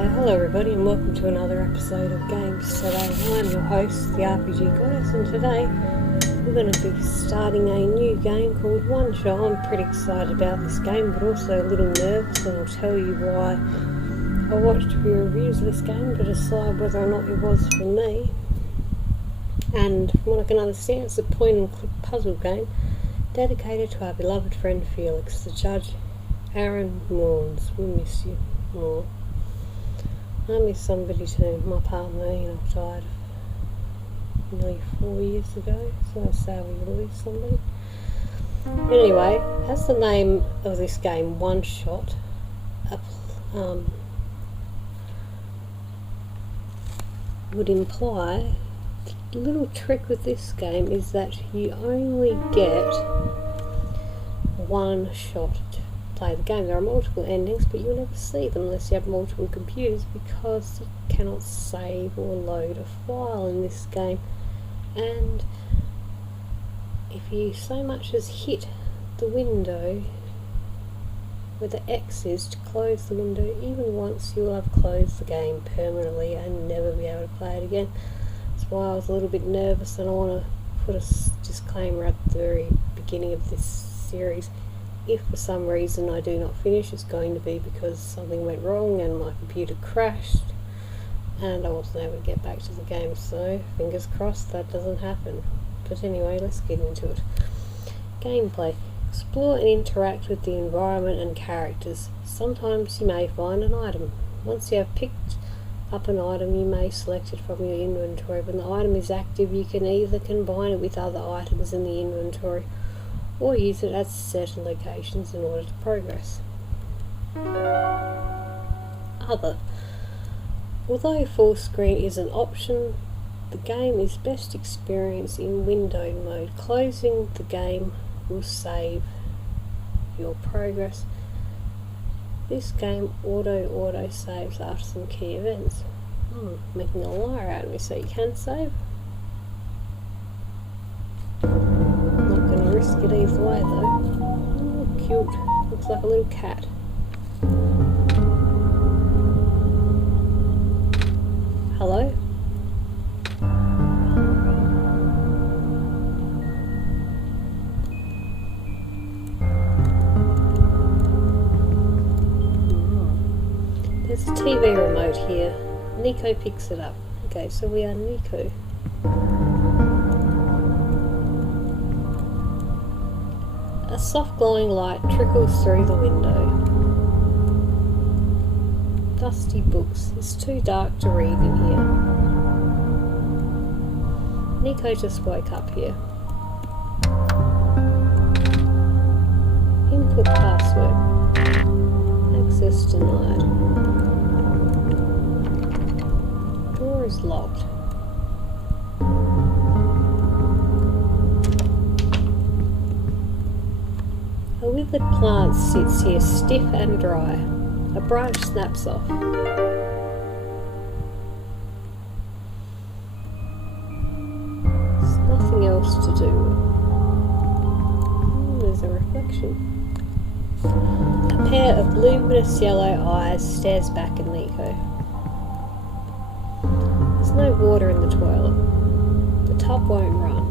Hello everybody and welcome to another episode of Games Today. I'm your host, the RPGgoddess, and today we're going to be starting a new game called Oneshot. I'm pretty excited about this game, but also a little nervous, and I'll tell you why. I watched a few reviews of this game to decide whether or not it was for me. And from what I can understand, it's a point-and-click puzzle game dedicated to our beloved friend Felix, the Judge Aaron Mourns. We miss you more. I miss somebody too. My partner, died nearly 4 years ago, so I say we lose somebody. But anyway, as the name of this game, Oneshot, would imply, the little trick with this game is that you only get one shot to play the game. There are multiple endings, but you'll never see them unless you have multiple computers, because you cannot save or load a file in this game. And if you so much as hit the window where the X is to close the window even once, you'll have closed the game permanently and never be able to play it again. That's why I was a little bit nervous, and I want to put a disclaimer at the very beginning of this series. If for some reason I do not finish, it's going to be because something went wrong and my computer crashed and I wasn't able to get back to the game, so fingers crossed that doesn't happen. But anyway, let's get into it. Gameplay. Explore and interact with the environment and characters. Sometimes you may find an item. Once you have picked up an item, you may select it from your inventory. When the item is active, you can either combine it with other items in the inventory or use it at certain locations in order to progress. Other. Although full screen is an option, the game is best experienced in window mode. Closing the game will save your progress. This game auto saves after some key events. Making a liar out of me, so you can save. Risk it either way though. Oh, cute. Looks like a little cat. Hello? There's a TV remote here. Nico picks it up. Okay, so we are Nico. A soft glowing light trickles through the window. Dusty books. It's too dark to read in here. Nico just woke up here. Input password. Access denied. Door is locked. A withered plant sits here, stiff and dry. A branch snaps off. There's nothing else to do. There's a reflection. A pair of luminous yellow eyes stares back at Nico. There's no water in the toilet. The tub won't run.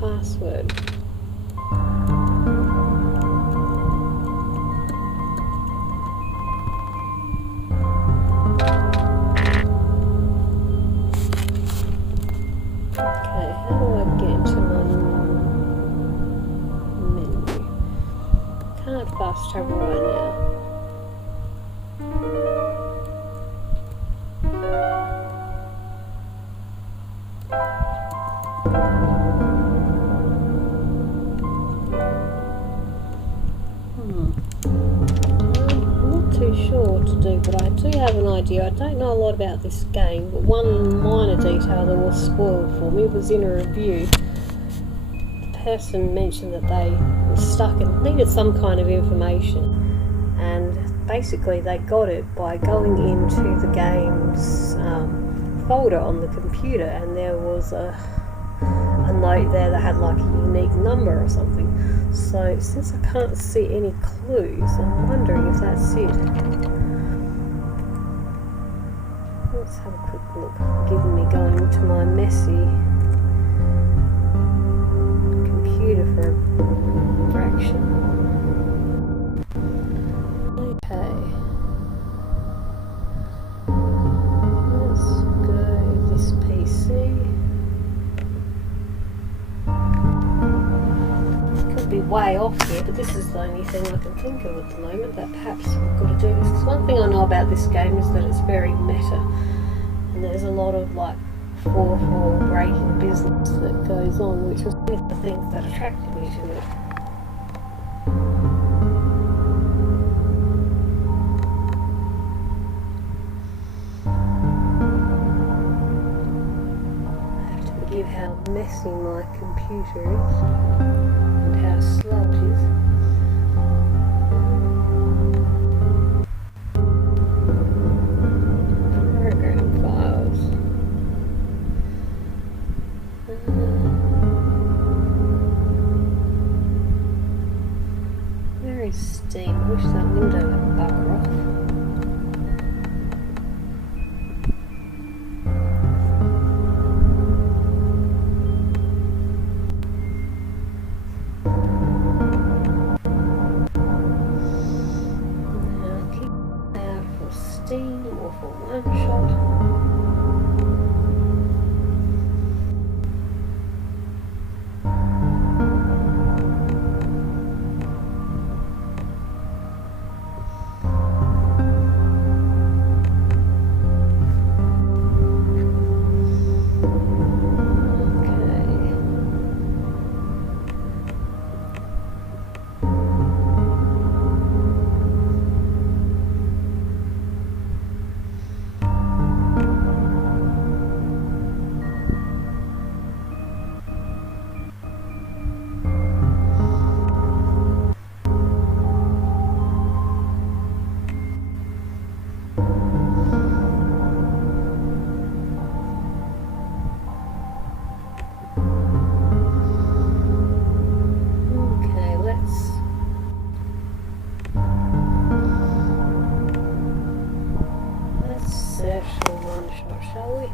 Password. Okay, how do I get to my menu? Can't fast travel right now. Sure what to do, but I do have an idea. I don't know a lot about this game, but one minor detail that was spoiled for me was in a review person mentioned that they were stuck and needed some kind of information, and basically they got it by going into the game's folder on the computer, and there was a note there that had like a unique number or something. So since I can't see any clues, I'm wondering if that's it. Let's have a quick look. Given me going to my messy computer for a fraction. Okay. Let's go this PC. Could be way off here, but this is the only thing I can think of at the moment that perhaps we've got to do this. Because one thing I know about this game is that it's very meta. And there's a lot of like 4-4 breaking business that goes on, which was one of the things that attracted me to it. I have to forgive how messy my computer is and how slow it is. Steam. I wish that window would bugger off. Now keep an eye out for Steam or for Oneshot. Shall we?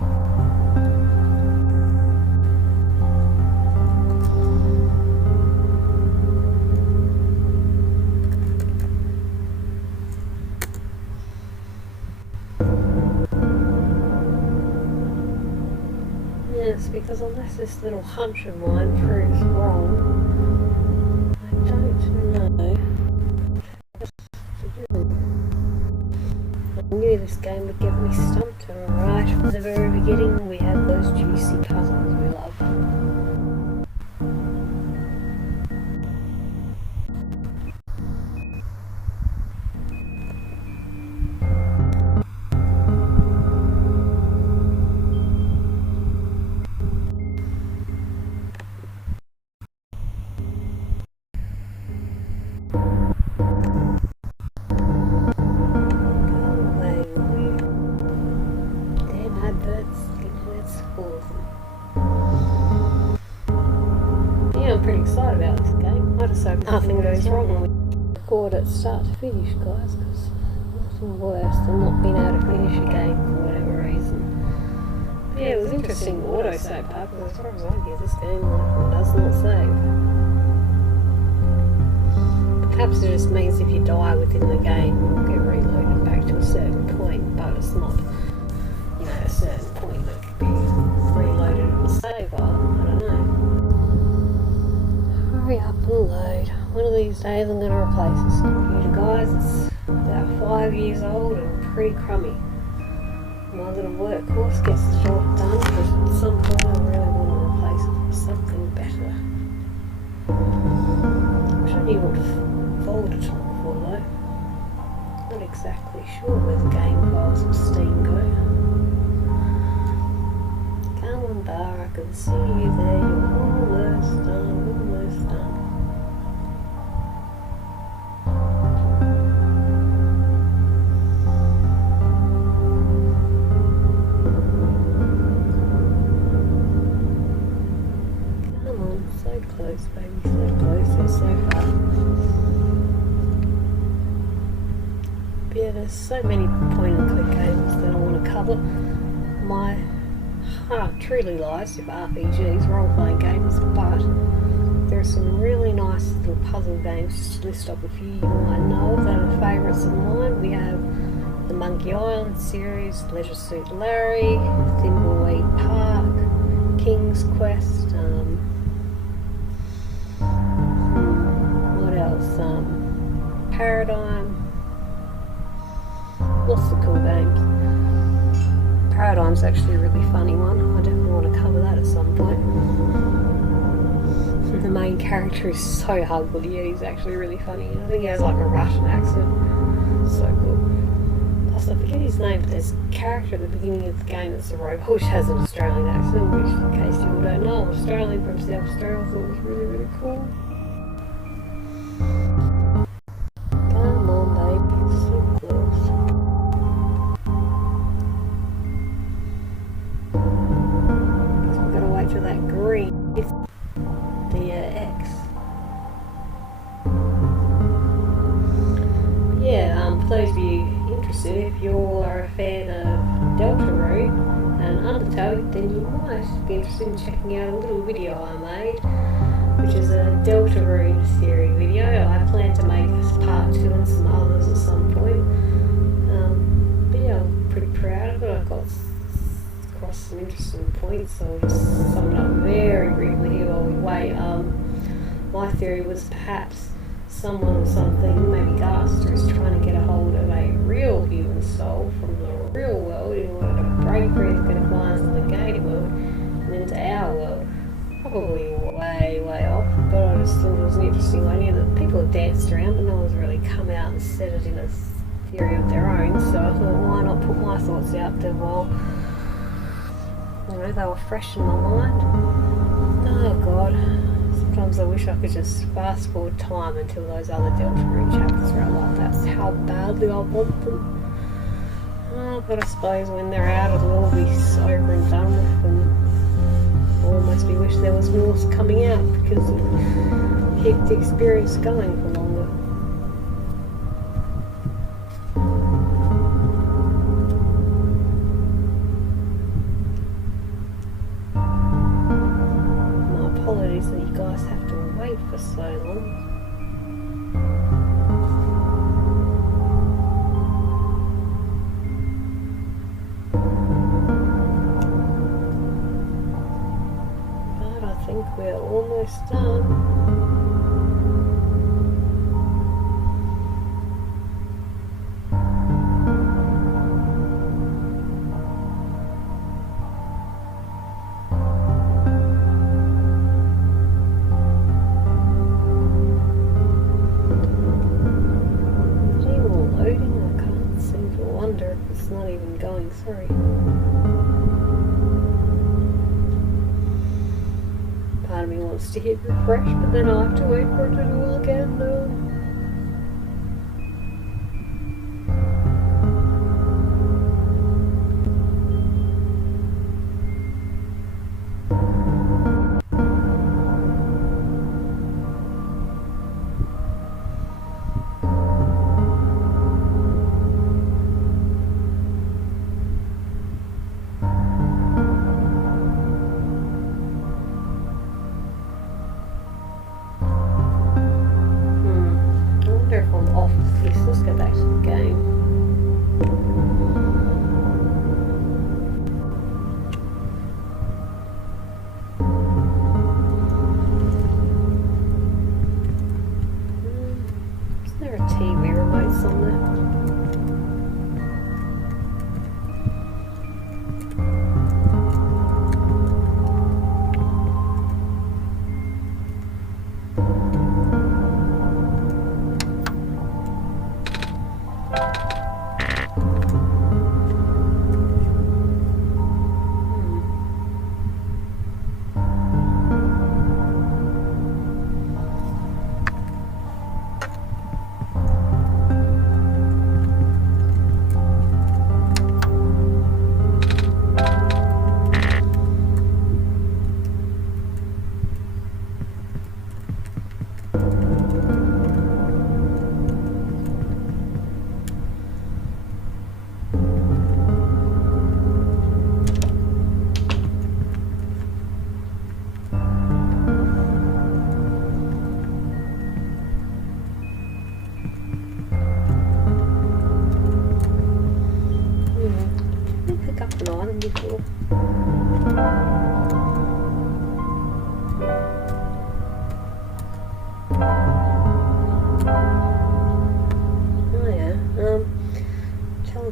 Yes, because unless this little hunch of mine proves wrong, I don't know what to do. I knew this game would get me stumped, and right from the very beginning we had those juicy puzzles we love. I'm pretty excited about this game. I just hope nothing goes wrong when we record it start to finish, guys, because nothing worse than not being able to finish a game for whatever reason. But yeah, it was interesting the auto-save part, because as far as I hear, this game does not save. Perhaps it just means if you die within the game, you'll get reloaded back to a certain point, but it's not, you know, a certain point that could be reloaded in the save file. I don't know. Hurry up and load. One of these days I'm going to replace this computer, guys. It's about 5 years old and pretty crummy. My little workhorse gets the job done, but at some point I really want to replace it with something better. I'm sure you would folder talk for though. Not exactly sure where the game files of Steam go. Come on, Bar, I can see you there. You're almost done. So close, baby, so close, and so far. But yeah, there's so many point and click games that I want to cover. My heart truly lies with RPGs, role-playing games, but there are some really nice little puzzle games. Just to list off a few you might know of that are favourites of mine. We have the Monkey Island series, Leisure Suit Larry, Thimbleweed Park, King's Quest, what else? Paradigm. Lots of cool games. Paradigm's actually a really funny one. I definitely want to cover that at some point. The main character is so ugly, yet he's actually really funny. I think he has like a Russian accent. So cool. Plus, I forget his name, but there's a character at the beginning of the game that's a robot which has an Australian accent, which, in case you all don't know, I'm Australian from South Australia. I thought it was really, really cool. Come on, baby. So close. Guess we've got to wait for that green. The X. Yeah, for those of you interested, if you all are a fan of Deltarune and Undertow, then you might be interested in checking out a little video I made, which is a Deltarune theory video. I plan to make this part 2 and some others at some point. But yeah, I'm pretty proud of it. I've got across some interesting points, so I'll just sum it up very briefly here while we wait. My theory was perhaps someone or something, maybe Gaster, is trying to get a hold of a real human soul from the real world in order to break free the confines of the gated world and into our world. Probably way off, but I just thought it was an interesting idea that people have danced around, but no one's really come out and said it in a theory of their own, so I thought, why not put my thoughts out there while they were fresh in my mind. Oh god, sometimes I wish I could just fast forward time until those other Deltarune chapters are out. Like that's how badly I want them. But I suppose when they're out it'll all be over and done with, and I'll almost be wish there was more coming out because it would keep the experience going for longer. Apologies that you guys have to wait for so long. But I think we're almost done. It's not even going through. Part of me wants to hit refresh, but then I'll have to wait for it to do all again. No. Let's go back to the game. Isn't there a TV remote somewhere?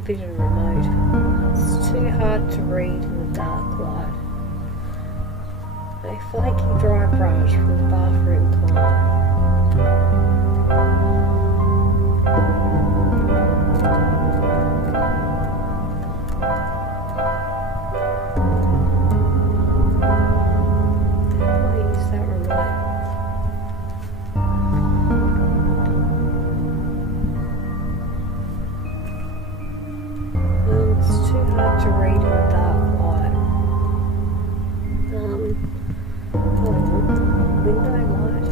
vision remote. It's too hard to read in the dark light. A flaky dry brush from the bathroom plant. To read in the dark light. Window light.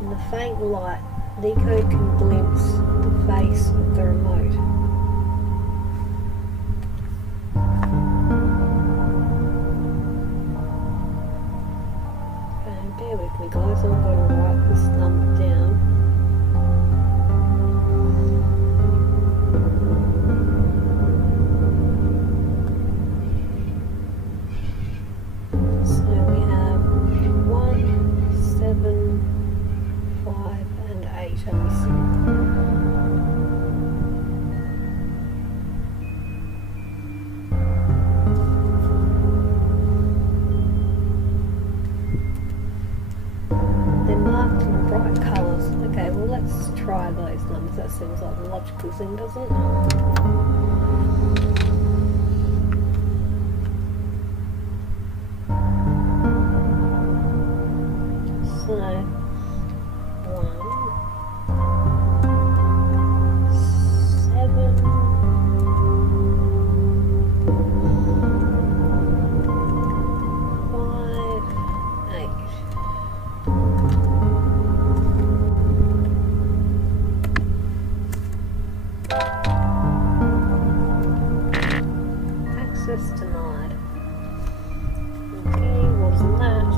In the faint light, Nico can glimpse the face of the remote. Okay, bear with me guys, I'm going to write this number down. Try those numbers. That seems like a logical thing, doesn't it? So 1, 7, 5, 8. Access denied. Okay, wasn't that?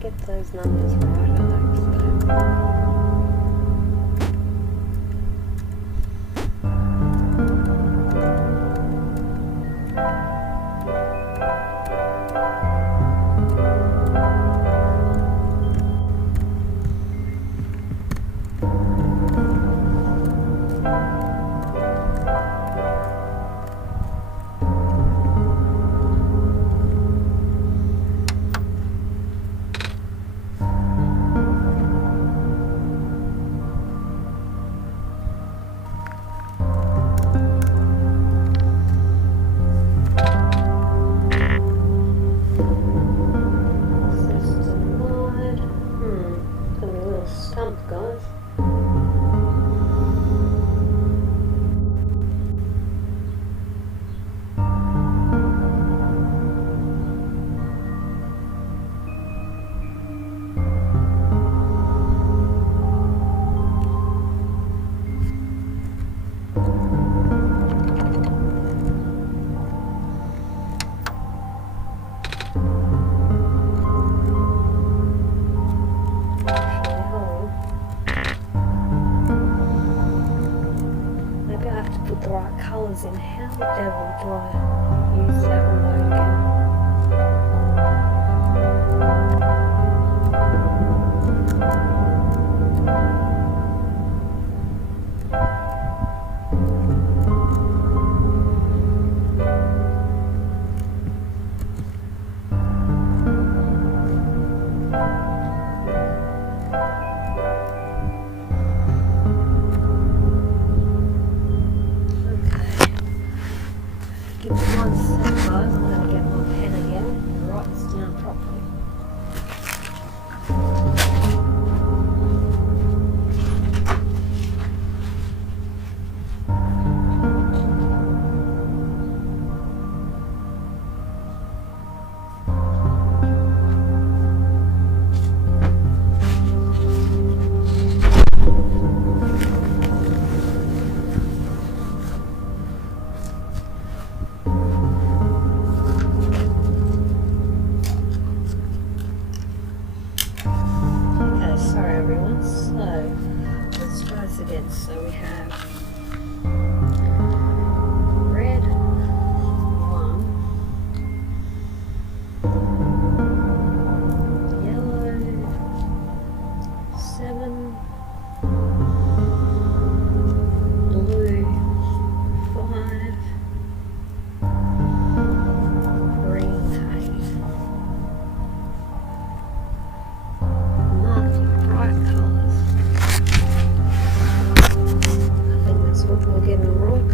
Get those numbers right, I hope so. Guys. Put the right colours in. How the devil do I use that remote again? Give me 1 sec guys, I'm going to get my pen again and write this down properly. us against. So we have red 1, yellow 7, blue 5, green 8. Marking bright colours. I think that's what we're getting wrong.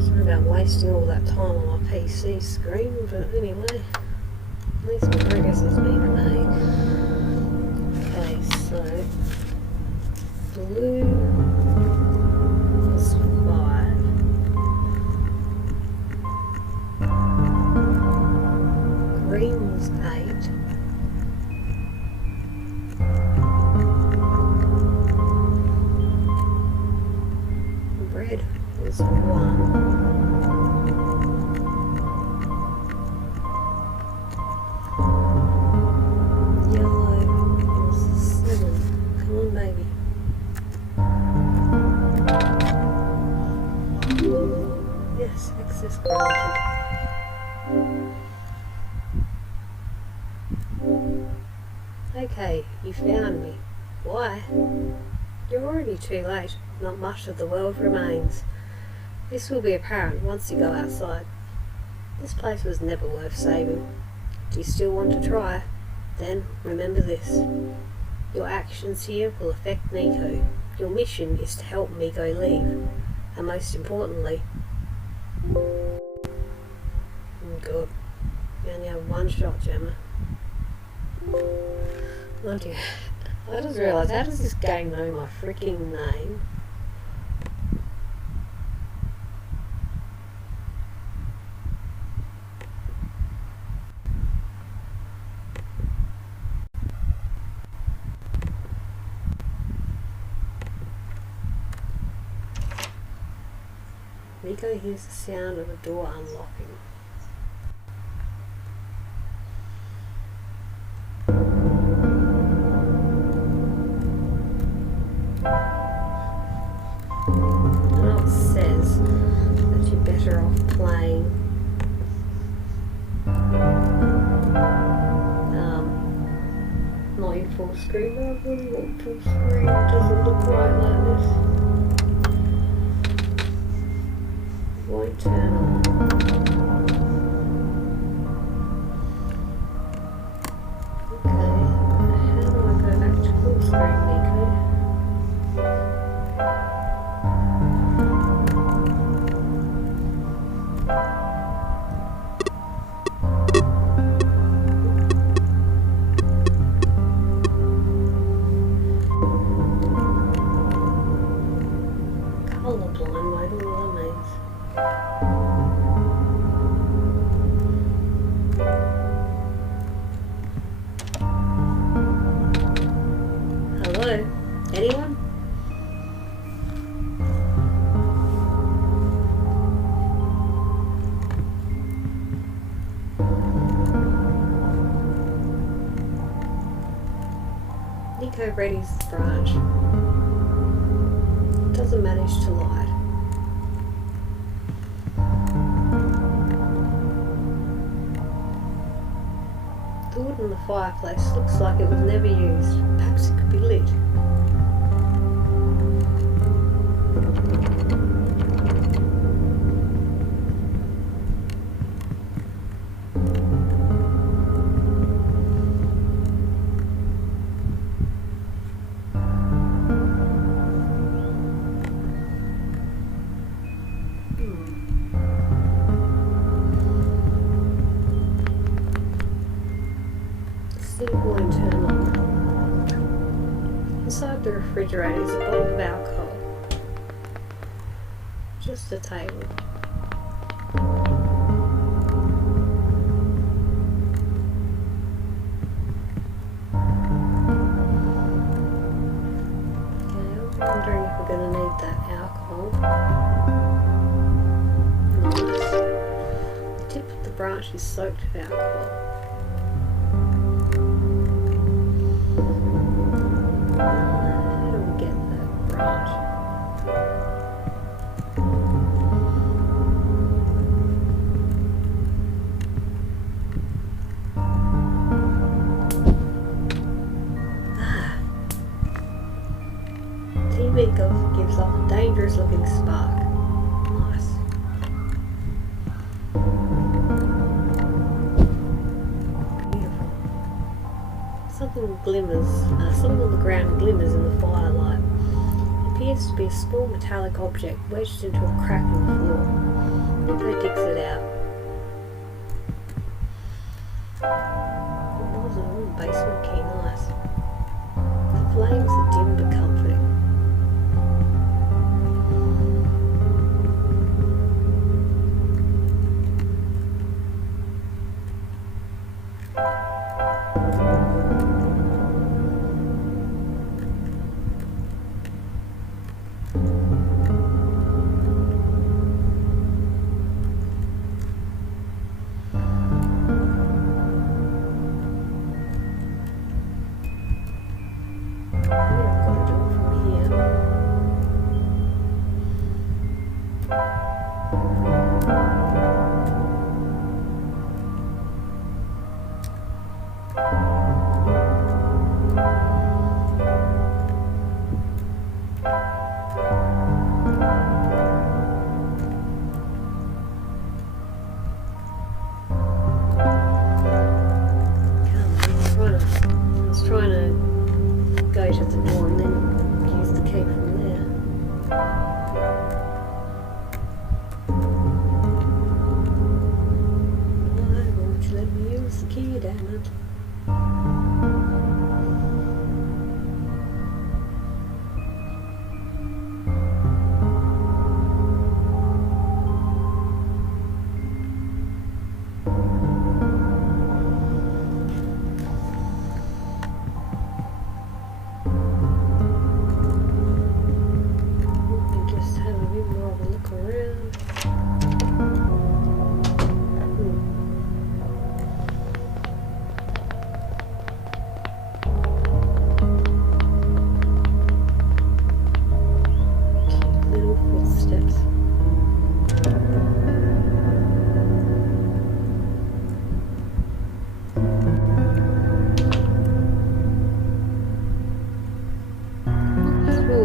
Sorry about wasting all that time on my PC screen, but anyway, at least my progress has been made. Okay, so blue was 5, green was 8, red was 1, yellow was 7. Come on, baby. Yes, access granted. Okay, you found me. Why? You're already too late. Not much of the world remains. This will be apparent once you go outside. This place was never worth saving. Do you still want to try? Then remember this. Your actions here will affect Nico. Your mission is to help Miko leave. And most importantly... Oh God. You only have one shot, Gemma. Oh dear. I just realised, how does this game know my freaking name? Nico hears the sound of a door unlocking. Now it says that you're better off playing not in full screen, but I really want full screen. It doesn't look right like this. It won't turn on. Okay, how do I go back to full screen, Nico? Colourblind, I don't know what that means. Hello? Anyone? Nico readies the branch. Doesn't manage to light. The wood in the fireplace looks like it was never used. Perhaps it could be lit. Simple and turn on. Inside the refrigerator is a bowl of alcohol. Just a table. Okay, I'm wondering if we're going to need that alcohol. Nice. The tip of the branch is soaked with alcohol. How do we get that branch? vehicle gives off a dangerous looking spark. Nice. Beautiful. Something glimmers, something on the ground glimmers in the firelight. It appears to be a small metallic object wedged into a crack in the floor. Nico digs it out. Basement key, nice. The flames are dim but comforting. Trying to go to the door and then use the key from there. Why won't you let me use the key, damn it?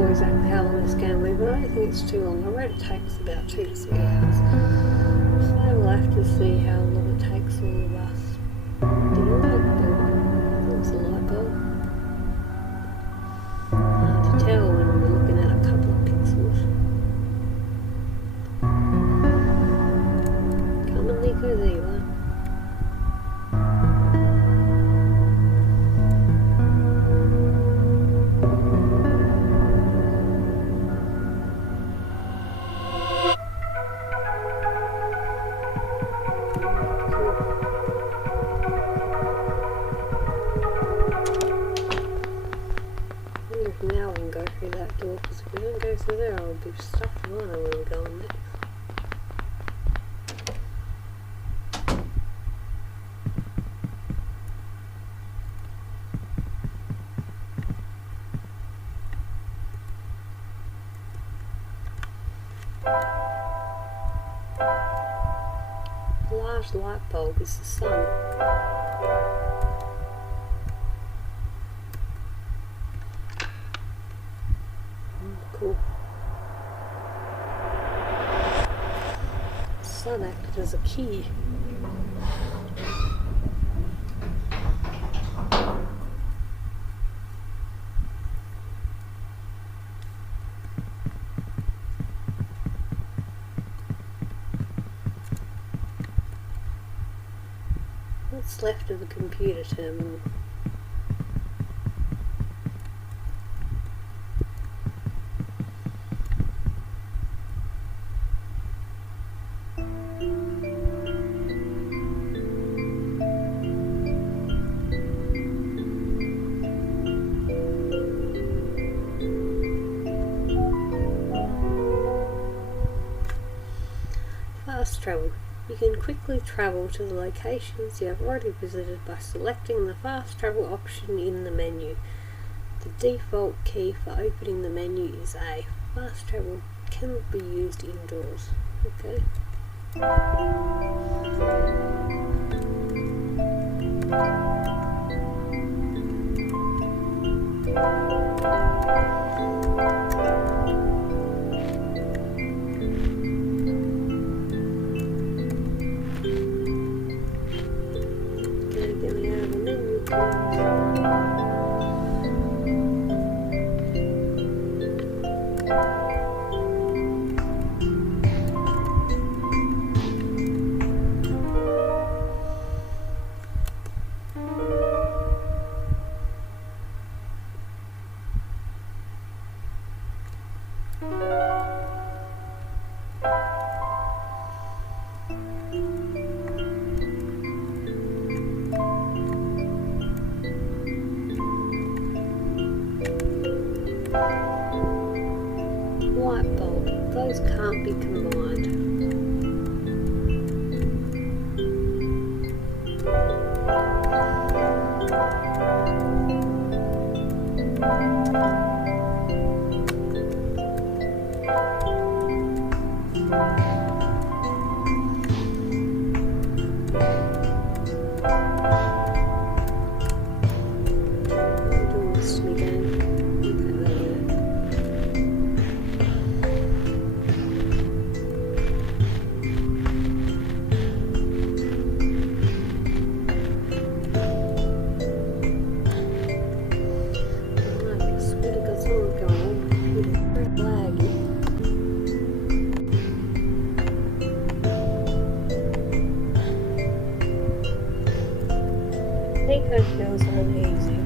Exactly how long this game will be, but I don't think it's too long. I read it takes about 2 to 3 hours. So we'll have to see how long it takes all of us. The light bulb. What's a light bulb? Hard to tell when we're looking at a couple of pixels. Come on, Nico, there you are. Now we can go through that door, because if we don't go through there I'll be stuck and I don't know where we're going next. A large light bulb is the sun. Cool. The sun acted as a key. What's left of the computer terminal? Fast travel. You can quickly travel to the locations you have already visited by selecting the fast travel option in the menu. The default key for opening the menu is A. Fast travel cannot be used indoors. Okay. Light bulb, those can't be combined. Nico feels uneasy.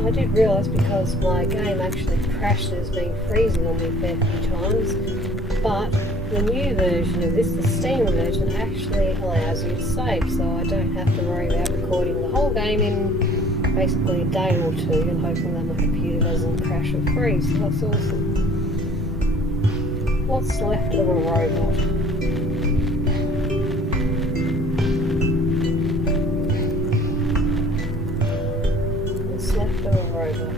I did realise because my game actually crashed and has been freezing on me a fair few times, but the new version of this, the Steam version, actually allows you to save, so I don't have to worry about recording the whole game in basically a day or two and hoping that my computer doesn't crash or freeze. So that's awesome. What's left of a robot? Left of a robot.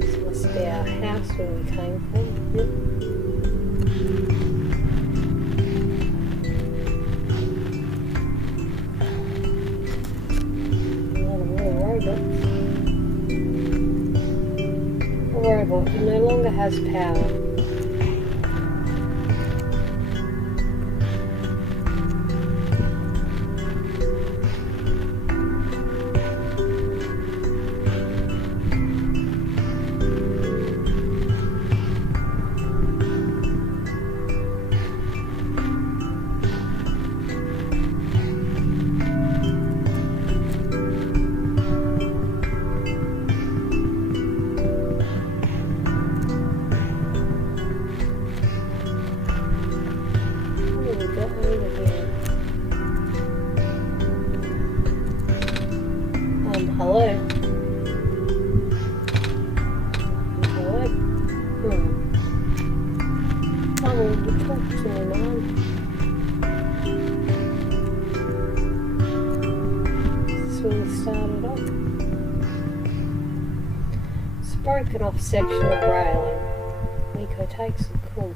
This must be our house where we came from. Yep. Another more robot. A robot who no longer has power. Hello. Hello. Come on, you talk to me, man. This is when we started off. It's a broken off section of railing. Nico takes a call.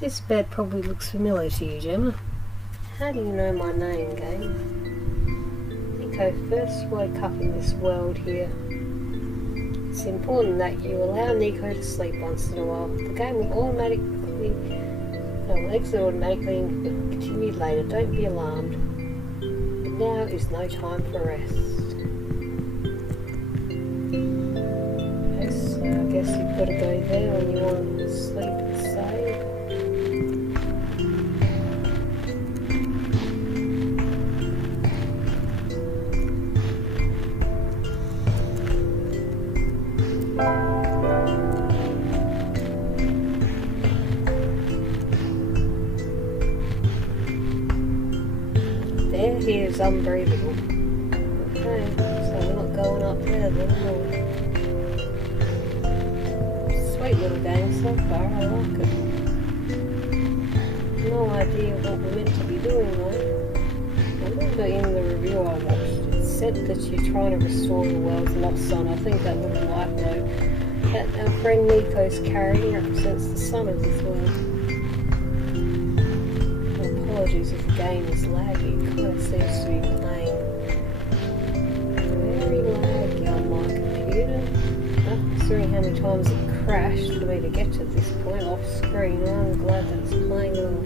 This bed probably looks familiar to you, Gemma. How do you know my name, game? Nico first woke up in this world here. It's important that you allow Nico to sleep once in a while. The game will exit automatically and continue later. Don't be alarmed. But now is no time for rest. Okay, so I guess you've got to go there when you want to sleep and save. There, he is unbreathable. Okay, so we're not going up there then, are we? Sweet little game so far, I like it. No idea what we're meant to be doing though. I remember in the review I watched, it said that you're trying to restore the world's lost son. I think that little light globe that our friend Nico's carrying represents the sun of this world. Apologies if the game is laggy. It kind of seems to be playing very laggy on my computer. Considering how many times it crashed for me to get to this point off screen, I'm glad that it's playing at all.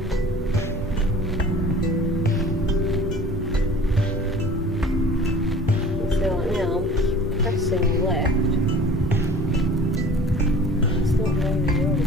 So now I'm pressing left. It's not really wrong.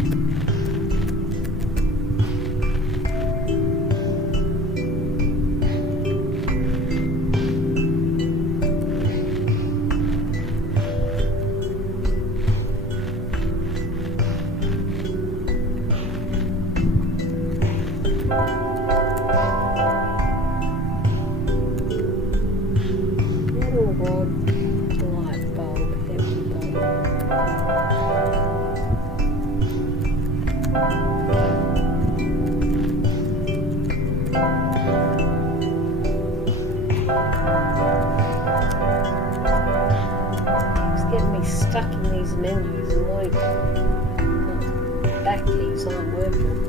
Stuck in these menus and my back keys aren't working.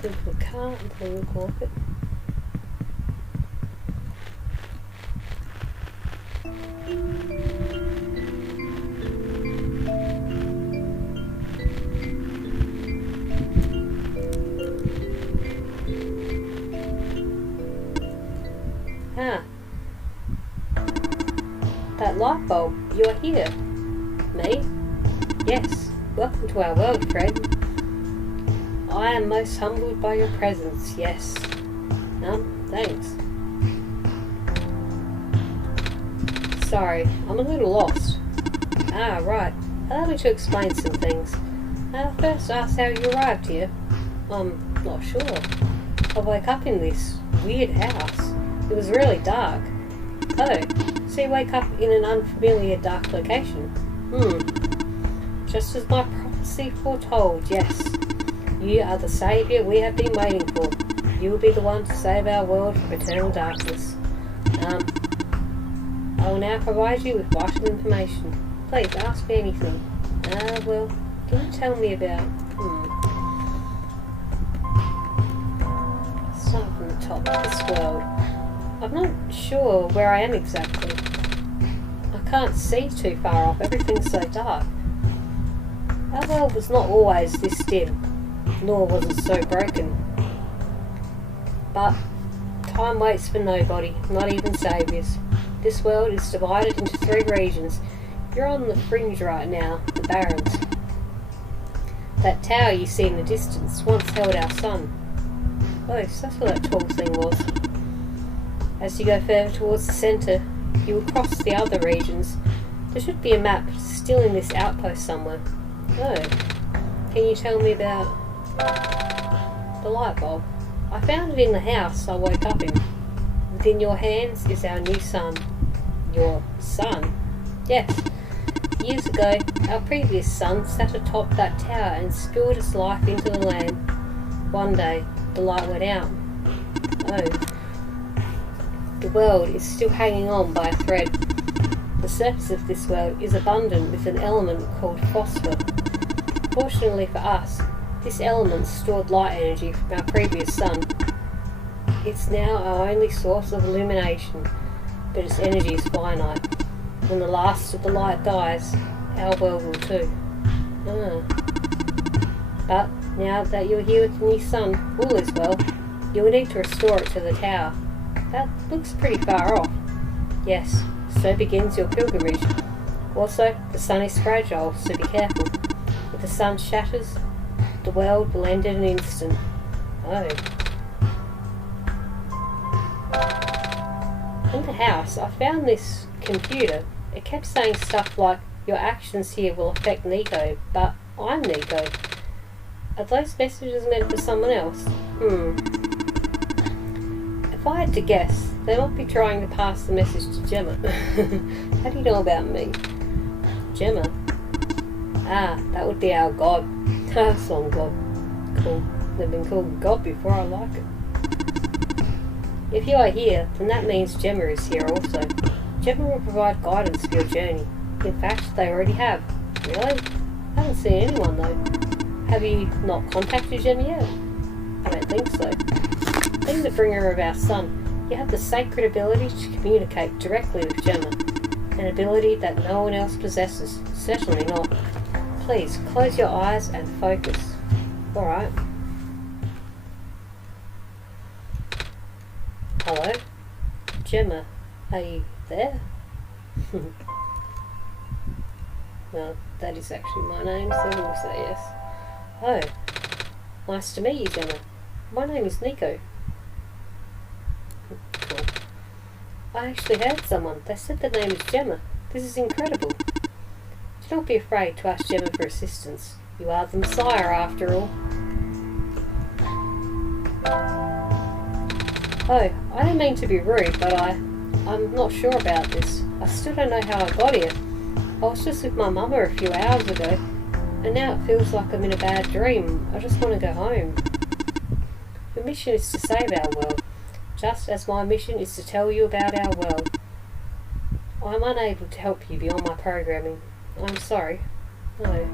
Think of a car and pull the carpet. That light bulb, you are here. Me? Yes. Welcome to our world, friend. I am most humbled by your presence, yes. Thanks. Sorry, I'm a little lost. Right. Allow me to explain some things. First ask how you arrived here. I'm not sure. I woke up in this weird house. It was really dark. Oh, so you wake up in an unfamiliar dark location. Just as my prophecy foretold, yes. You are the saviour we have been waiting for. You will be the one to save our world from eternal darkness. I will now provide you with vital information. Please ask me anything. Well, can you tell me about... Start from the top of this world. I'm not sure where I am exactly. I can't see too far off. Everything's so dark. Our world was not always this dim. Nor was it so broken. But time waits for nobody, not even saviours. This world is divided into 3 regions. You're on the fringe right now, the Barrens. That tower you see in the distance once held our sun. Oh, so that's what that tall thing was. As you go further towards the centre, you will cross the other regions. There should be a map still in this outpost somewhere. Oh, can you tell me about... the light bulb? I found it in the house I woke up in. Within your hands is our new sun. Your son? Yes. Years ago, our previous sun sat atop that tower and spilled its life into the land. One day, the light went out. Oh. The world is still hanging on by a thread. The surface of this world is abundant with an element called phosphor. Fortunately for us, this element stored light energy from our previous sun. It's now our only source of illumination, but its energy is finite. When the last of the light dies, our world will too. But now that you're here with the new sun, all is well. You will need to restore it to the tower. That looks pretty far off. Yes, so begins your pilgrimage. Also, the sun is fragile, so be careful. If the sun shatters, the world will end in an instant. Oh. In the house, I found this computer. It kept saying stuff like, your actions here will affect Nico, but I'm Nico. Are those messages meant for someone else? If I had to guess, they might be trying to pass the message to Gemma. How do you know about me? Gemma? Ah, that would be our god. Song god. Cool. They've been called god before, I like it. If you are here, then that means Gemma is here also. Gemma will provide guidance for your journey. In fact, they already have. Really? I haven't seen anyone though. Have you not contacted Gemma yet? I don't think so. Being the bringer of our son, you have the sacred ability to communicate directly with Gemma. An ability that no one else possesses. Certainly not. Please, close your eyes and focus. Alright. Hello? Gemma, are you there? Well, that is actually my name, so we'll say yes. Oh, nice to meet you, Gemma. My name is Nico. Cool. I actually heard someone. They said the name is Gemma. This is incredible. Do not be afraid to ask Gemma for assistance. You are the Messiah, after all. Oh, I don't mean to be rude, but I'm not sure about this. I still don't know how I got here. I was just with my mama a few hours ago, and now it feels like I'm in a bad dream. I just want to go home. Your mission is to save our world, just as my mission is to tell you about our world. I'm unable to help you beyond my programming. I'm sorry. No.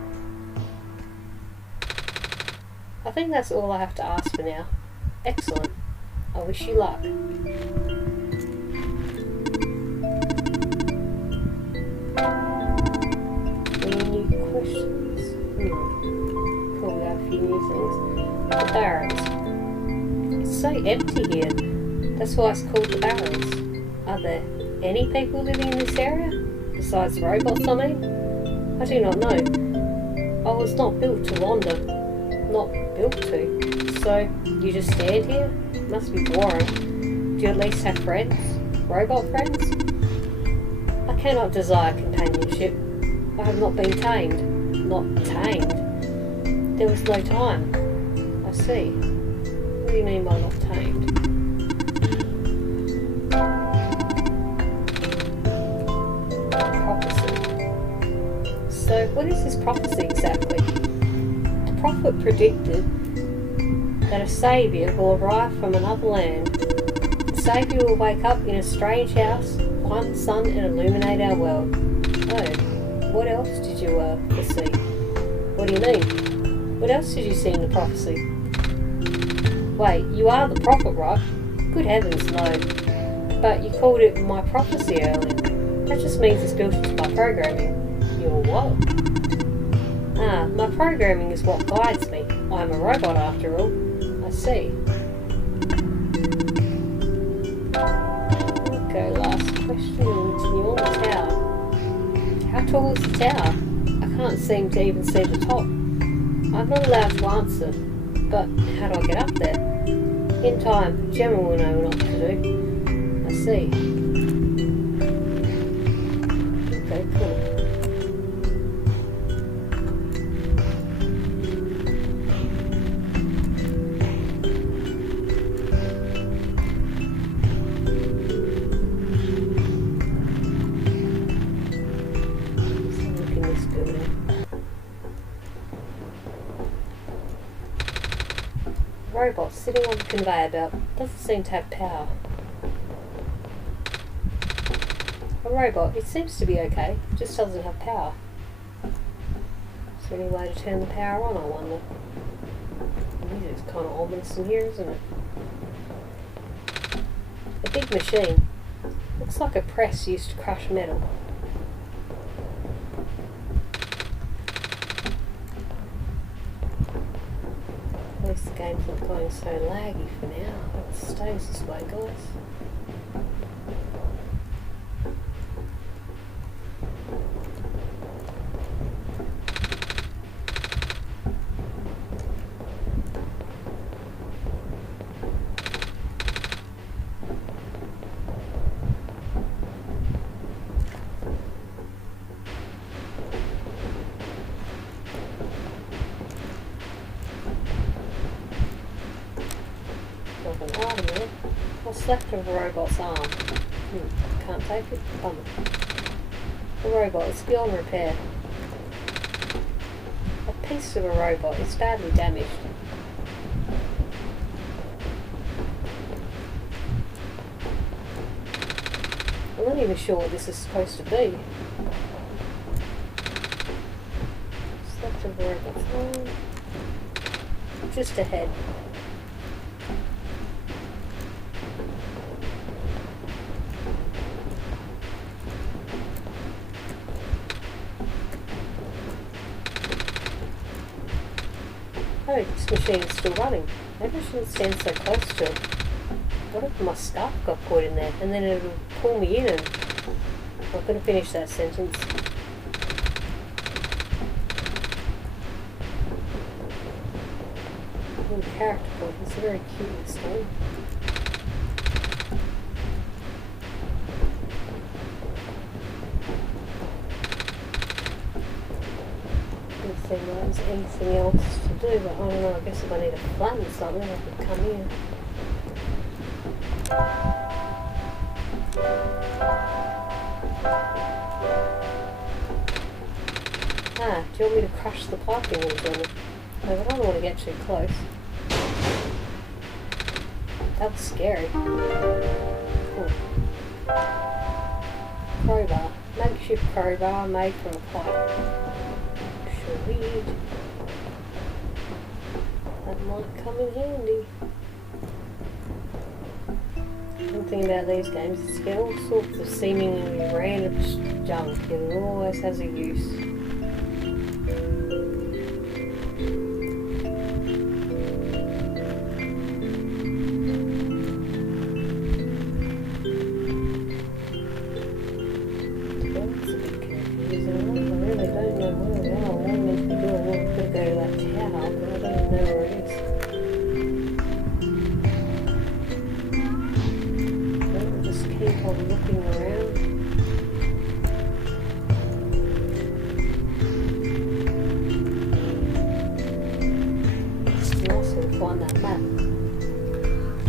I think that's all I have to ask for now. Excellent. I wish you luck. Any new questions? Cool, we got a few new things. The Barrows. It's so empty here. That's why it's called the Barrows. Are there any people living in this area? Besides robots, I mean? I do not know. I was not built to wander. Not built to. So, you just stand here? It must be boring. Do you at least have friends? Robot friends? I cannot desire companionship. I have not been tamed. Not tamed? There was no time. I see. What do you mean by not tamed? Prophecy. So, what is this prophecy exactly? The prophet predicted that a saviour will arrive from another land. The saviour will wake up in a strange house, find the sun and illuminate our world. Oh, what else did you foresee? What do you mean? What else did you see in the prophecy? Wait, you are the prophet, right? Good heavens, no. But you called it my prophecy earlier. That just means it's built into my programming. Your what? Ah, my programming is what guides me. I'm a robot after all. I see. Okay, last question. Continue on the tower. How tall is the tower? I can't seem to even see the top. I'm not allowed to answer. But how do I get up there? In time, Gemma will know what to do. I see. Okay, cool. Robot sitting on the conveyor belt doesn't seem to have power. A robot, it seems to be okay, just doesn't have power. Is there any way to turn the power on, I wonder? The music's kind of ominous in here, isn't it? A big machine. Looks like a press used to crush metal. At least the game's not going so laggy for now. It stays this way, guys. left of a robot's arm. Can't take it. Bummer. The robot is beyond repair. A piece of a robot is badly damaged. I'm not even sure what this is supposed to be. Just left of a robot's arm. Just ahead. Oh, this machine is still running. Maybe I shouldn't stand so close to it. What if my scarf got caught in there and then it'll pull me in and... I'm going to finish that sentence. Little character board. It's very cute, this game. Like there's anything else to do, but I don't know, I guess if I need a flat or something I could come here. Ah, do you want me to crush the piping or something? No, but I don't want to get too close. That was scary. Ooh. Crowbar. Makeshift crowbar made from a pipe. Sweet. That might come in handy. One thing about these games is you get all sorts of seemingly random junk, and it always has a use.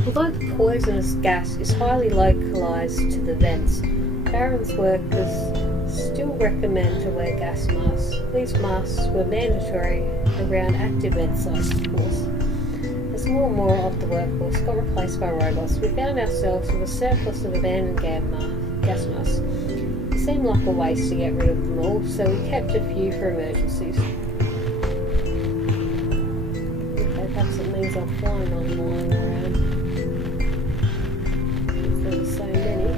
Although the poisonous gas is highly localised to the vents, Baron's workers still recommend to wear gas masks. These masks were mandatory around active vent sites, of course. As more and more of the workforce got replaced by robots, we found ourselves with a surplus of abandoned gas masks. It seemed like a waste to get rid of them all, so we kept a few for emergencies. Okay, perhaps it means I'll find one lying around. So many.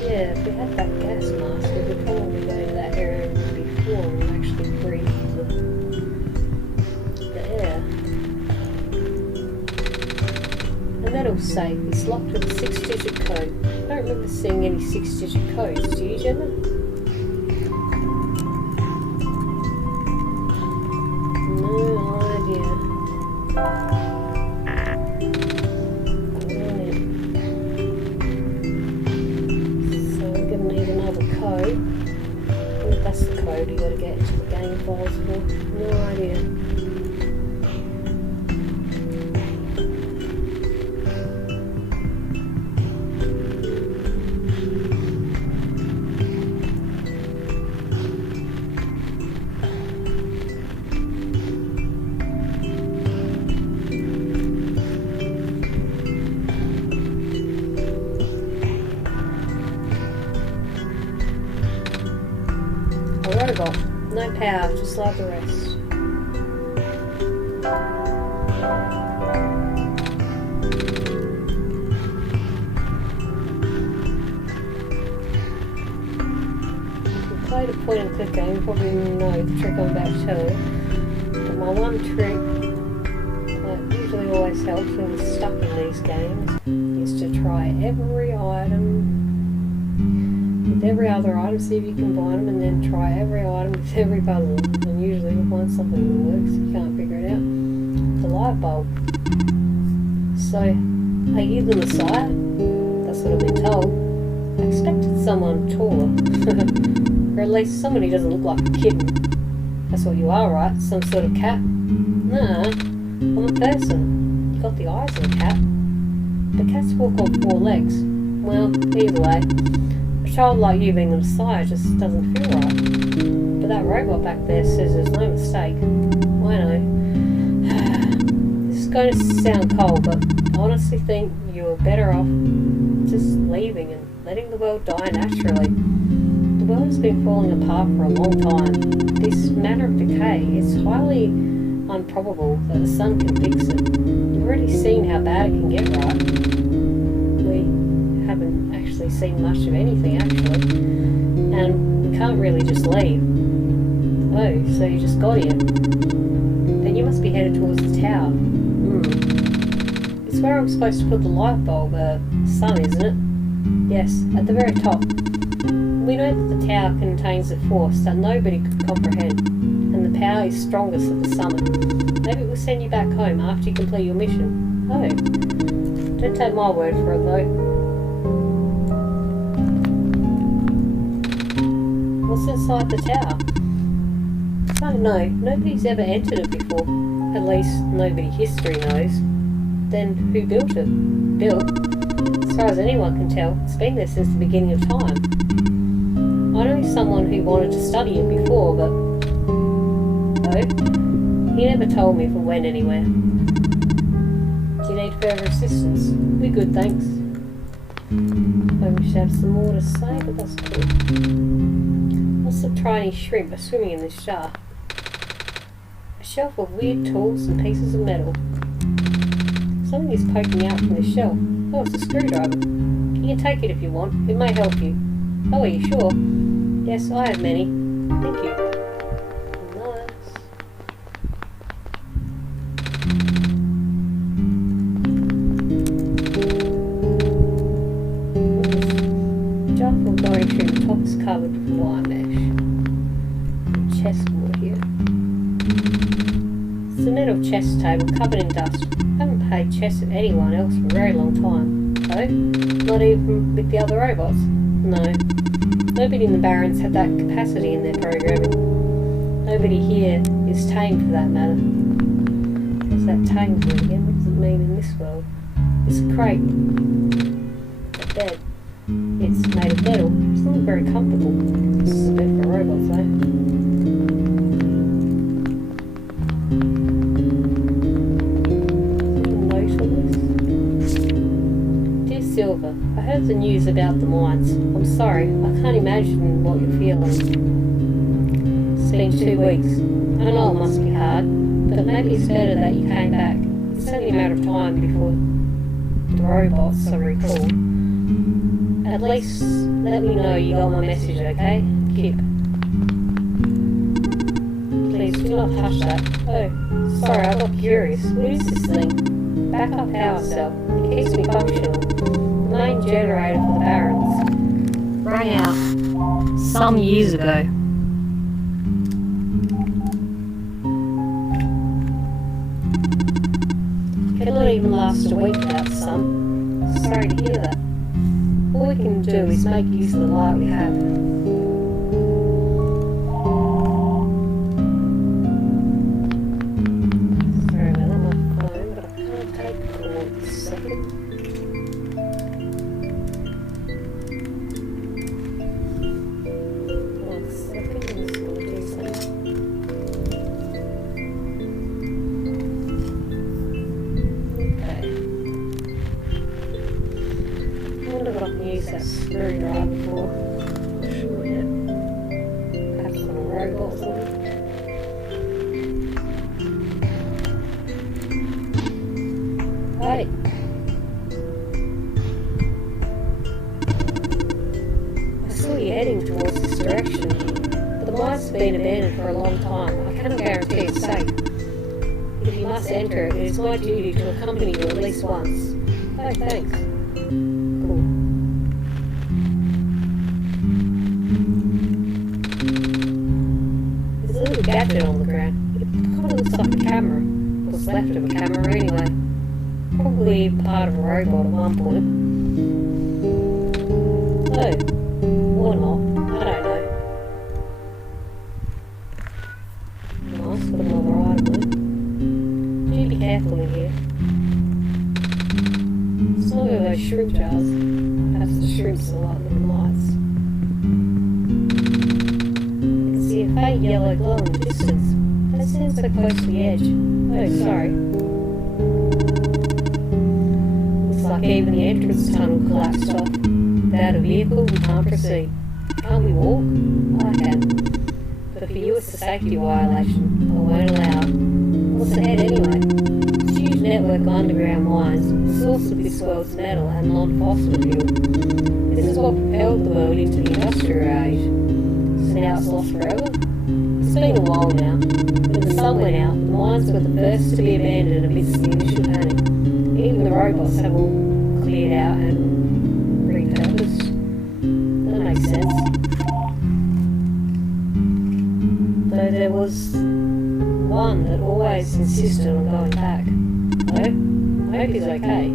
Yeah, if we had that gas mask, we could probably go to that area before and actually breathe the air. And that'll save. It's locked with a 6-digit code. I don't remember seeing any 6-digit codes. Do you, Gemma? No idea. You gotta get into the game files for. No idea. Robot. No power, just like the rest. If you played a point and click game, you probably know the trick I'm about to tell you. But my one trick that usually always helps when you're stuck in these games is to try every item with every other item, see if you can combine them, and then try every item with every puzzle. And usually you'll find something that works. You can't figure it out. The light bulb. So, I give them a sight. That's what I've been told. I expected someone taller. Or at least someone who doesn't look like a kitten. That's what you are, right? Some sort of cat? Nah, I'm a person. You got the eyes of a cat. But cats walk on 4 legs. Well, either way, a child like you being the Messiah just doesn't feel right. But that robot back there says there's no mistake. I know. This is going to sound cold, but I honestly think you're better off just leaving and letting the world die naturally. The world has been falling apart for a long time. This matter of decay is highly improbable that the sun can fix it. You've already seen how bad it can get, right? We haven't actually seen much of anything, actually. And we can't really just leave. Oh, so you just got here. Then you must be headed towards the tower. It's where I'm supposed to put the light bulb, sun, isn't it? Yes, at the very top. We know that the tower contains a force that nobody could comprehend, and the power is strongest at the summit. Maybe it will send you back home after you complete your mission. Oh, don't take my word for it though. What's inside the tower? I don't know, nobody's ever entered it before. At least nobody history knows. Then who built it? Built? As far as anyone can tell, it's been there since the beginning of time. I know someone who wanted to study it before, but no, he never told me if it went anywhere. Do you need further assistance? We're good, thanks. I wish I had some more to say, but that's cool. Lots of tiny shrimp are swimming in this jar. A shelf of weird tools and pieces of metal. Something is poking out from the shelf. Oh, it's a screwdriver. You can take it if you want. It may help you. Oh, are you sure? Yes, I have many. Thank you. Nice. Jar full of glowing shrimp. The top is covered with wire mesh. Chessboard here. It's a metal chess table covered in dust. I haven't played chess with anyone else for a very long time. Oh? Not even with the other robots? No. Nobody in the Barrens had that capacity in their programming. Nobody here is tame for that matter. What's that tame word again? What does it mean in this world? It's a crate. A bed. It's made of metal. It's not very comfortable. This is a bed for robots though. Silver, I heard the news about the mines. I'm sorry, I can't imagine what you're feeling. It's been 2 weeks. I know it must be hard, but maybe it's better that you came back. It's only a matter of time before the robots are recalled. At least let me know you got my message, okay? Kip. Please do not touch that. Oh, sorry, I got curious. What is this thing? Backup power cell. It keeps me functional. The main generator for the Barrens rang out some years ago. Cannot even last a week without sun. Sorry to hear that. All we can do is make use of the light we have. Sorry about that, my phone, but I can't take it for 1 second. Use that screwdriver for. Not sure yet. Perhaps on a robot or something. Hey! I saw you heading towards this direction, but the mine's been abandoned for a long time. I cannot guarantee it's safe. If you must enter it, it is my duty to accompany you at least once. Oh, thanks. Cool. Gadget on the ground. It kind of looks like a camera. What's left of a camera anyway. Probably part of a robot at one point. Oh, or not. I don't know. Nice, got another item there. Do be careful in here. It's not a faint yellow glow in the distance. They stand so close to the edge. Oh, sorry. Looks like even the entrance tunnel collapsed off. Without a vehicle, we can't proceed. Can't we walk? I can. But for you it's a safety violation. I won't allow it. What's ahead anyway? It's a huge network of underground mines. The source of this world's metal and non-fossil fuel. This is what propelled the world into the industrial age. So now it's lost forever? It's been a while now. When the sun went out, the mines were the first to be abandoned amidst the initial panic. Even the robots have all cleared out and repurposed. That makes sense. Though there was one that always insisted on going back. I hope he's okay.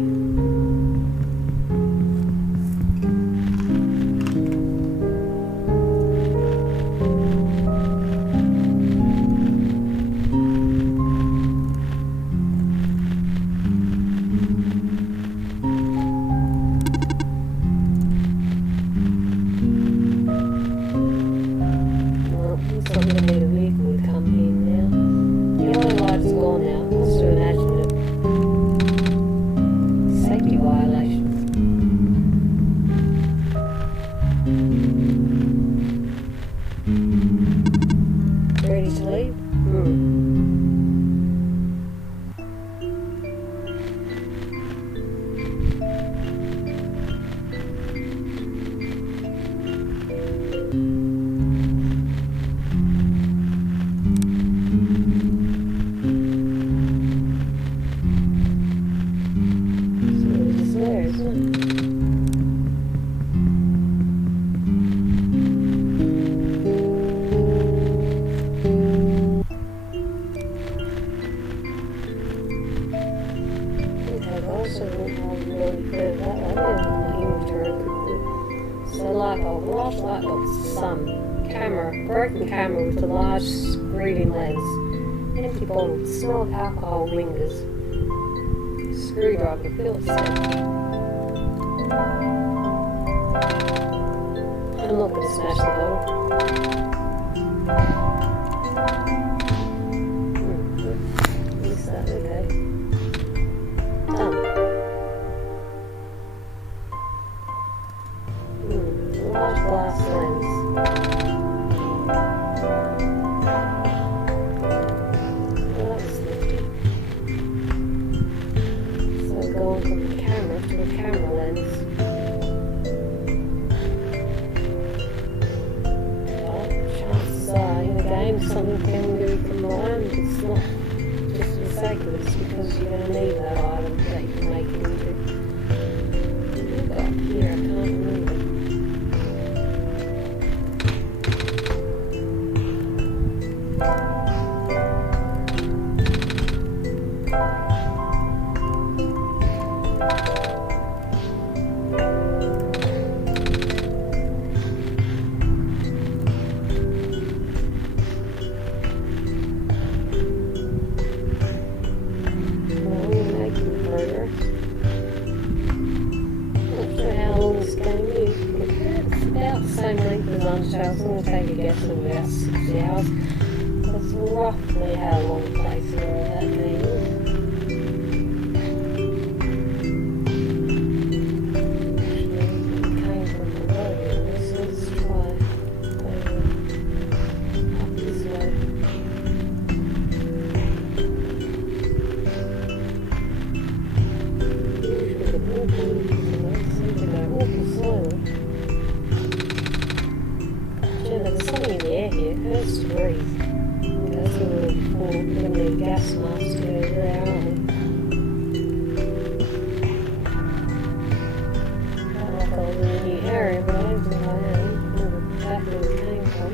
Broken camera with a large reading lens. Empty bottle. The smell of alcohol lingers. Screwdriver. Phillips set. I'm not going to smash the bottle. Missed that, okay. Done. Large glass lens. Something can be combined. It's not just for the sake of it, it's because you're going to need that item that you can make it into. What have I got here? I can't remember. Oneshot. I'm going to take a guess of about 60 hours. That's roughly how long it takes for that game. Came from the road. Let's try up this way. Usually the walking seems to go awful slowly. There's something in the air here. It hurts to breathe. That's what we're going to need gas masks to go there, aren't we? I like all the new area, but I don't think I am. Back where we came from.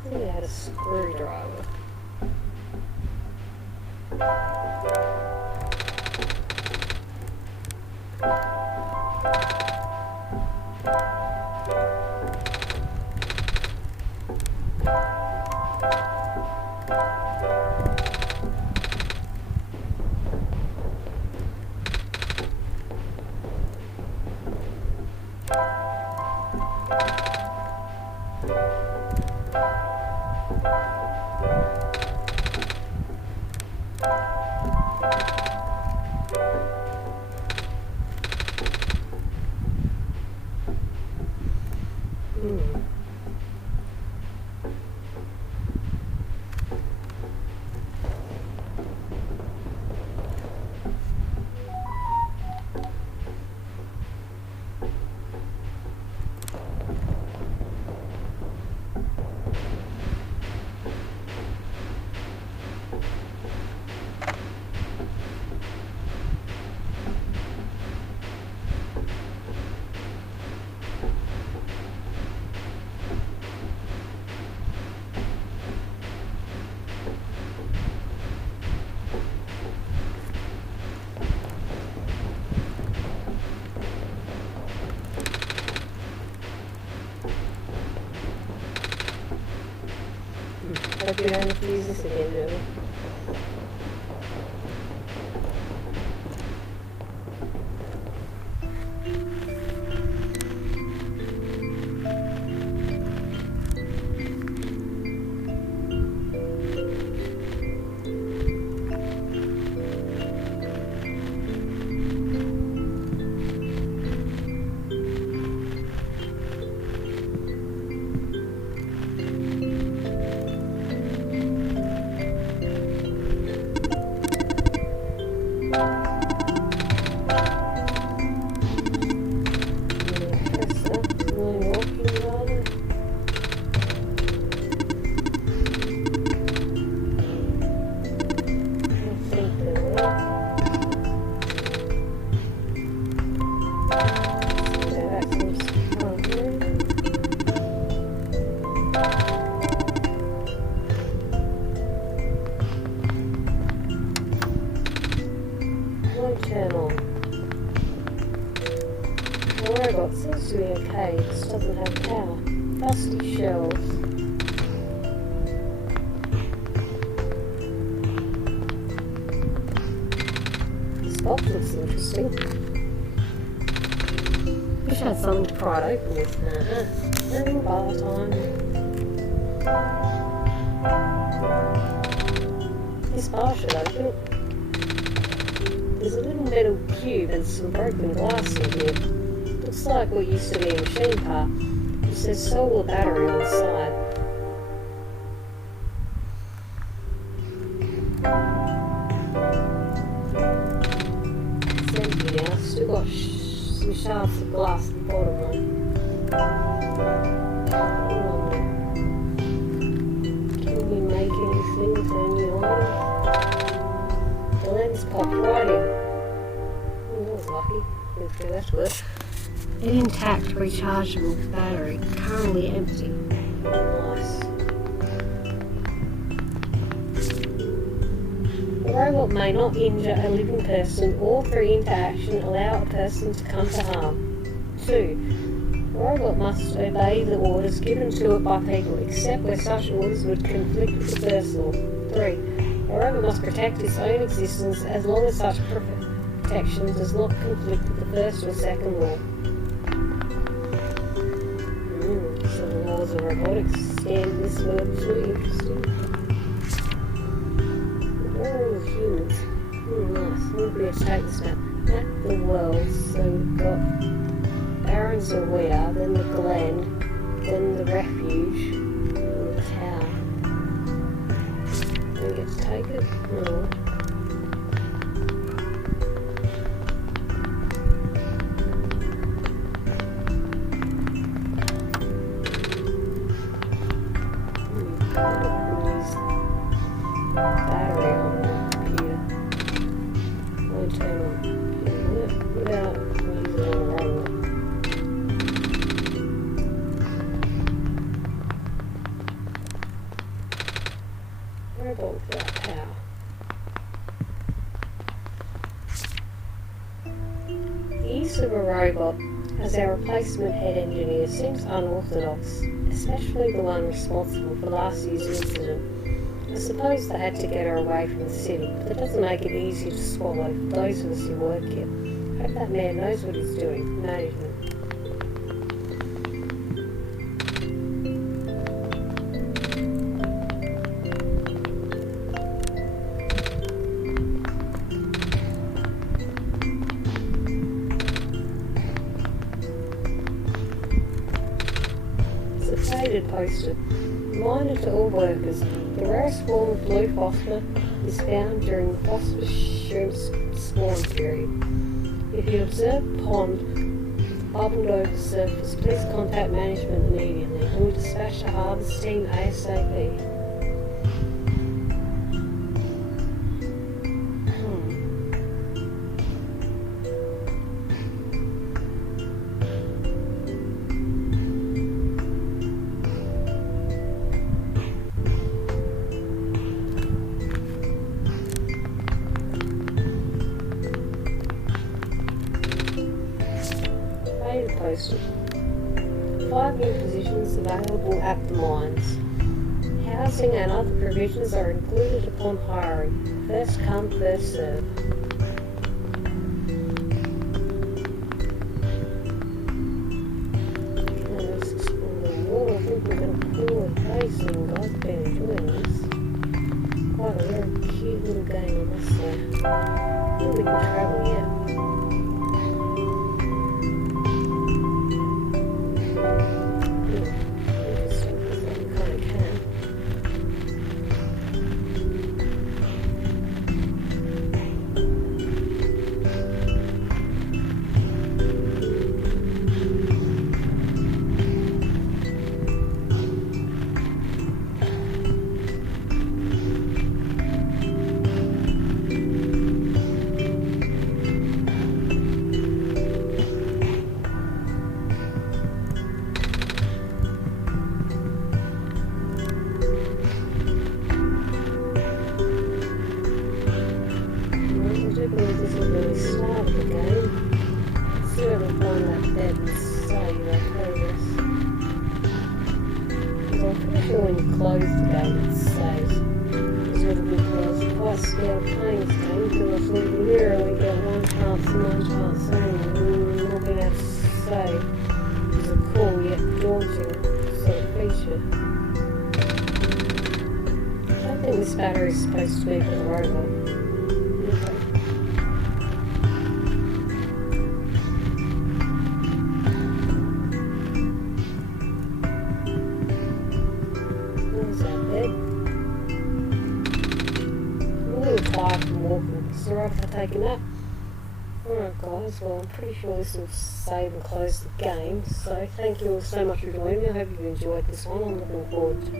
I think I had a screwdriver. Hope you don't have to use this again, do we? Seems to be okay, it just doesn't have power. Dusty shelves. This box looks interesting. Wish I had something to pry it open with. Nothing bar time. This bar should open it. There's a little metal cube and some broken glass in here. Looks like what used to be a machine part. It says solar battery on the side. It's empty now. It's still got some shards of glass at the bottom though. Can we make anything? Turn you on? The lens popped right in. That was lucky. Okay, that's good. An intact rechargeable battery, currently empty. Nice. The robot may not injure a living person or through interaction allow a person to come to harm. 2. The robot must obey the orders given to it by people except where such orders would conflict with the first law. 3. The robot must protect its own existence as long as such protection does not conflict with the first or second law. So the laws of robotics stand in this world is really interesting. Where are all the humans? Nice. I'm going to take this map. Map the world. So we've got Barons of Wea, then the Glen, then the Refuge, and the Tower. Do we get to take it? No. Battery on the computer. Won't turn on. Without using a robot. Robot without power. The use of a robot as our replacement head engineer seems unorthodox, especially the one responsible for last year's incident. I suppose they had to get her away from the city, but it doesn't make it easy to swallow for those of us who work here. I hope that man knows what he's doing. Management. Posted. Reminder to all workers, the rarest form of blue phosphor is found during the phosphorus shrimp spawn period. If you observe a pond bubbled over the surface, please contact management immediately and we'll dispatch the harvest team ASAP. Posted. 5 new positions available at the mines. Housing and other provisions are included upon hiring. First come, first serve. Let's explore the wall. I think we're going to pull a place and God's been enjoying this. Quite a very cute little game, I must say. I think we can travel yet. When you close the game, it saves. Because it'll be quite scared of playing this game because I thought we literally get one chance and saying not being able to save is a cool yet daunting sort of feature. I don't think this battery is supposed to be for the robot. Alright, if I take a nap. Alright guys, well I'm pretty sure this will save and close the game, so thank you all so much for joining me. I hope you enjoyed this one. I'm looking forward to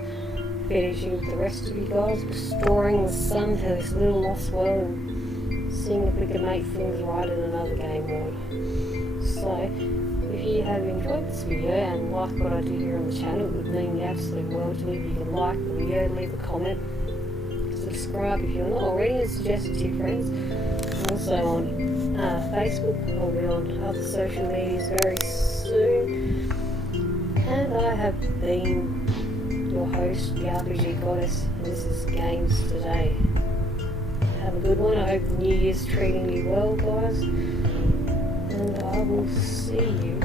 finishing with the rest of you guys, restoring the sun to this little lost world and seeing if we can make things right in another game world. So, if you have enjoyed this video and like what I do here on the channel, it would mean the absolute world to me if you could like the video, leave a comment, subscribe if you're not already, and suggest it to your friends. I'm also on Facebook. I'll be on other social medias very soon. And I have been your host, the RPGgoddess, and this is Games Today. Have a good one. I hope the New Year's treating you well, guys. And I will see you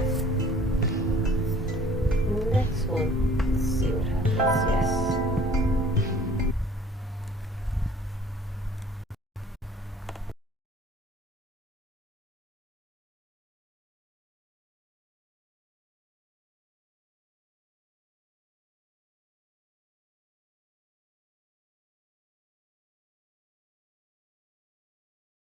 in the next one. Let's see what happens. Yes.